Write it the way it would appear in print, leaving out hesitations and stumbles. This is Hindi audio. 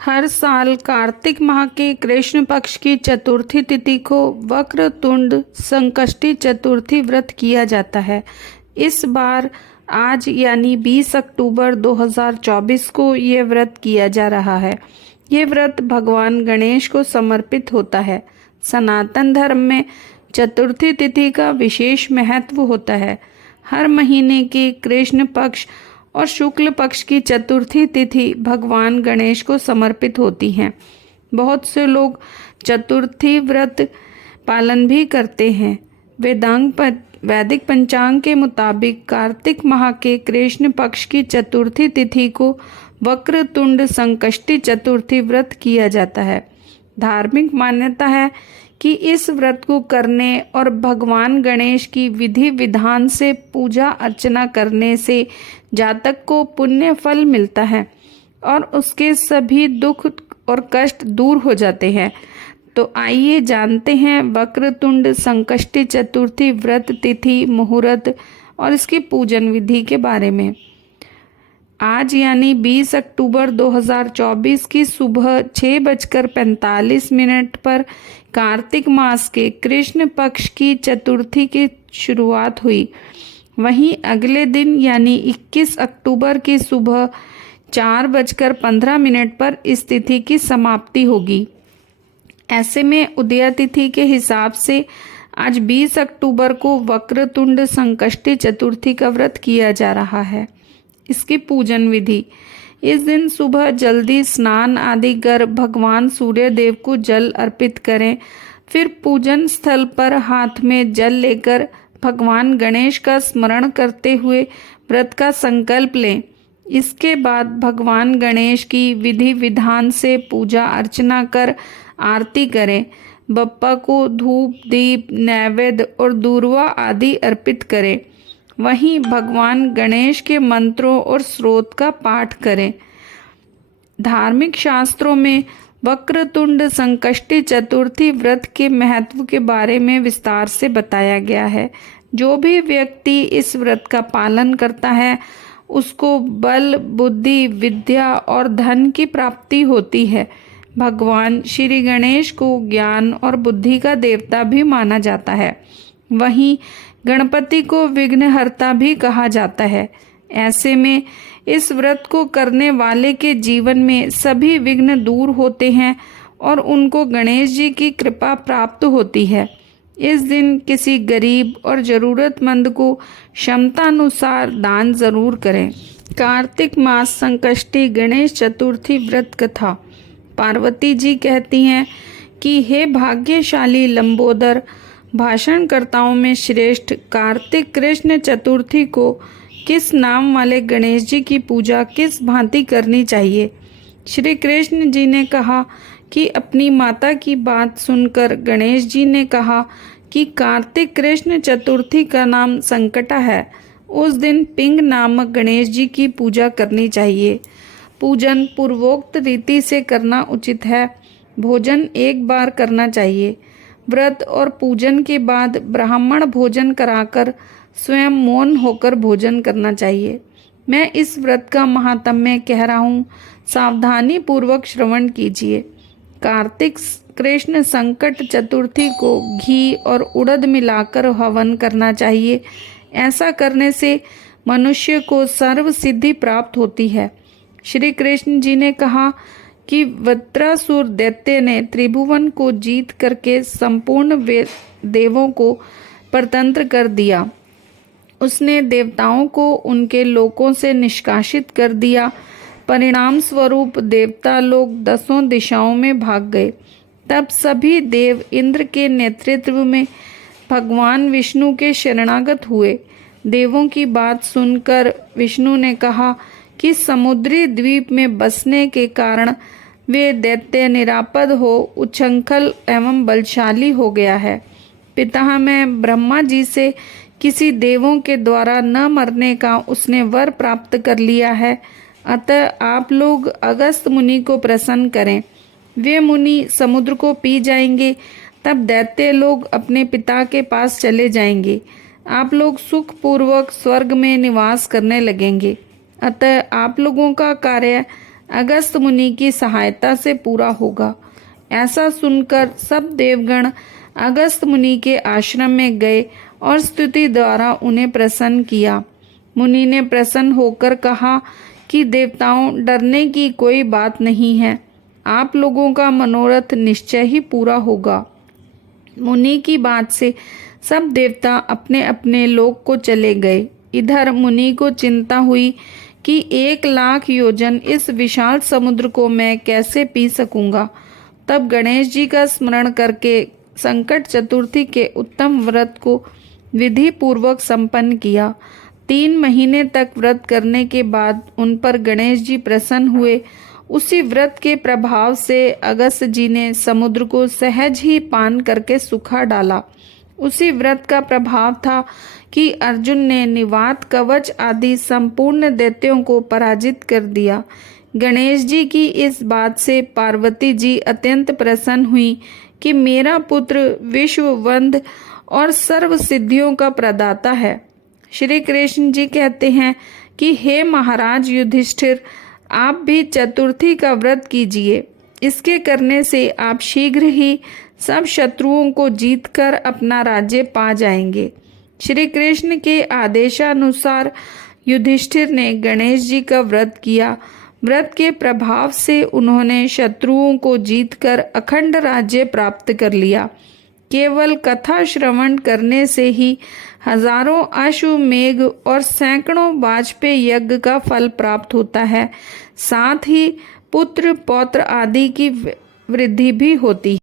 हर साल कार्तिक माह के कृष्ण पक्ष की चतुर्थी तिथि को वक्रतुंड संकष्टी चतुर्थी व्रत किया जाता है। इस बार आज यानी 20 अक्टूबर 2024 को ये व्रत किया जा रहा है। ये व्रत भगवान गणेश को समर्पित होता है। सनातन धर्म में चतुर्थी तिथि का विशेष महत्व होता है। हर महीने के कृष्ण पक्ष और शुक्ल पक्ष की चतुर्थी तिथि भगवान गणेश को समर्पित होती हैं। बहुत से लोग चतुर्थी व्रत पालन भी करते हैं। वैदिक पंचांग के मुताबिक कार्तिक माह के कृष्ण पक्ष की चतुर्थी तिथि को वक्रतुंड संकष्टी चतुर्थी व्रत किया जाता है। धार्मिक मान्यता है कि इस व्रत को करने और भगवान गणेश की विधि विधान से पूजा अर्चना करने से जातक को पुण्य फल मिलता है और उसके सभी दुख और कष्ट दूर हो जाते हैं। तो आइए जानते हैं वक्रतुंड संकष्टी चतुर्थी व्रत तिथि, मुहूर्त और इसकी पूजन विधि के बारे में। आज यानी 20 अक्टूबर 2024 की सुबह 6:45 पर कार्तिक मास के कृष्ण पक्ष की चतुर्थी की शुरुआत हुई। वहीं अगले दिन यानी 21 अक्टूबर की सुबह 4:15 पर इस तिथि की समाप्ति होगी। ऐसे में उदया तिथि के हिसाब से आज 20 अक्टूबर को वक्रतुंड संकष्टी चतुर्थी का व्रत किया जा रहा है। इसकी पूजन विधि। इस दिन सुबह जल्दी स्नान आदि कर भगवान सूर्य देव को जल अर्पित करें। फिर पूजन स्थल पर हाथ में जल लेकर भगवान गणेश का स्मरण करते हुए व्रत का संकल्प लें। इसके बाद भगवान गणेश की विधि विधान से पूजा अर्चना कर आरती करें। बप्पा को धूप, दीप, नैवेद्य और दूर्वा आदि अर्पित करें। वहीं भगवान गणेश के मंत्रों और स्तोत्र का पाठ करें। धार्मिक शास्त्रों में वक्रतुंड संकष्टी चतुर्थी व्रत के महत्व के बारे में विस्तार से बताया गया है। जो भी व्यक्ति इस व्रत का पालन करता है उसको बल, बुद्धि, विद्या और धन की प्राप्ति होती है। भगवान श्री गणेश को ज्ञान और बुद्धि का देवता भी माना जाता है। वहीं गणपति को विघ्नहर्ता भी कहा जाता है। ऐसे में इस व्रत को करने वाले के जीवन में सभी विघ्न दूर होते हैं और उनको गणेश जी की कृपा प्राप्त होती है। इस दिन किसी गरीब और जरूरतमंद को क्षमतानुसार दान जरूर करें। कार्तिक मास संकष्टी गणेश चतुर्थी व्रत कथा। पार्वती जी कहती हैं कि हे भाग्यशाली लंबोदर, भाषणकर्ताओं में श्रेष्ठ कार्तिक कृष्ण चतुर्थी को किस नाम वाले गणेश जी की पूजा किस भांति करनी चाहिए। श्री कृष्ण जी ने कहा कि अपनी माता की बात सुनकर गणेश जी ने कहा कि कार्तिक कृष्ण चतुर्थी का नाम संकटा है। उस दिन पिंग नामक गणेश जी की पूजा करनी चाहिए। पूजन पूर्वोक्त रीति से करना उचित है। भोजन एक बार करना चाहिए। व्रत और पूजन के बाद ब्राह्मण भोजन कराकर स्वयं मौन होकर भोजन करना चाहिए। मैं इस व्रत का महात्म्य कह रहा हूँ, सावधानी पूर्वक श्रवण कीजिए। कार्तिक कृष्ण संकट चतुर्थी को घी और उड़द मिलाकर हवन करना चाहिए। ऐसा करने से मनुष्य को सर्व सिद्धि प्राप्त होती है। श्री कृष्ण जी ने कहा कि वृत्रासुर दैत्य ने त्रिभुवन को जीत करके संपूर्ण देवों को परतंत्र कर दिया। उसने देवताओं को उनके लोकों से निष्कासित कर दिया। परिणाम स्वरूप देवता लोग 10 दिशाओं में भाग गए। तब सभी देव इंद्र के नेतृत्व में भगवान विष्णु के शरणागत हुए। देवों की बात सुनकर विष्णु ने कहा कि समुद्री द्वीप में बसने के कारण वे दैत्य निरापद हो उच्छृंखल एवं बलशाली हो गया है। पिता में ब्रह्मा जी से किसी देवों के द्वारा न मरने का उसने वर प्राप्त कर लिया है। अतः आप लोग अगस्त मुनि को प्रसन्न करें। वे मुनि समुद्र को पी जाएंगे। तब दैत्य लोग अपने पिता के पास चले जाएंगे। आप लोग सुखपूर्वक स्वर्ग में निवास करने लगेंगे। अतः आप लोगों का कार्य अगस्त मुनि की सहायता से पूरा होगा। ऐसा सुनकर सब देवगण अगस्त मुनि के आश्रम में गए और स्तुति द्वारा उन्हें प्रसन्न किया। मुनि ने प्रसन्न होकर कहा कि देवताओं, डरने की कोई बात नहीं है, आप लोगों का मनोरथ निश्चय ही पूरा होगा। मुनि की बात से सब देवता अपने अपने लोक को चले गए। इधर मुनि को चिंता हुई कि 1,00,000 योजन इस विशाल समुद्र को मैं कैसे पी सकूंगा। तब गणेश जी का स्मरण करके संकट चतुर्थी के उत्तम व्रत को विधि पूर्वक संपन्न किया। 3 महीने तक व्रत करने के बाद उन पर गणेश जी प्रसन्न हुए। उसी व्रत के प्रभाव से अगस्त जी ने समुद्र को सहज ही पान करके सुखा डाला। उसी व्रत का प्रभाव था कि अर्जुन ने निवात, कवच आदि संपूर्ण दैत्यों को पराजित कर दिया। गणेश जी की इस बात से पार्वती जी अत्यंत प्रसन्न हुई कि मेरा पुत्र विश्ववंद और सर्व सिद्धियों का प्रदाता है। श्री कृष्ण जी कहते हैं कि हे महाराज युधिष्ठिर, आप भी चतुर्थी का व्रत कीजिए। इसके करने से आप शीघ्र ही सब शत्रुओं को जीतकर अपना राज्य पा जाएंगे। श्री कृष्ण के आदेशानुसार युधिष्ठिर ने गणेश जी का व्रत किया। व्रत के प्रभाव से उन्होंने शत्रुओं को जीतकर अखंड राज्य प्राप्त कर लिया। केवल कथा श्रवण करने से ही हजारों अश्वमेघ और सैकड़ों वाजपेय यज्ञ का फल प्राप्त होता है। साथ ही पुत्र पौत्र आदि की वृद्धि भी होती है।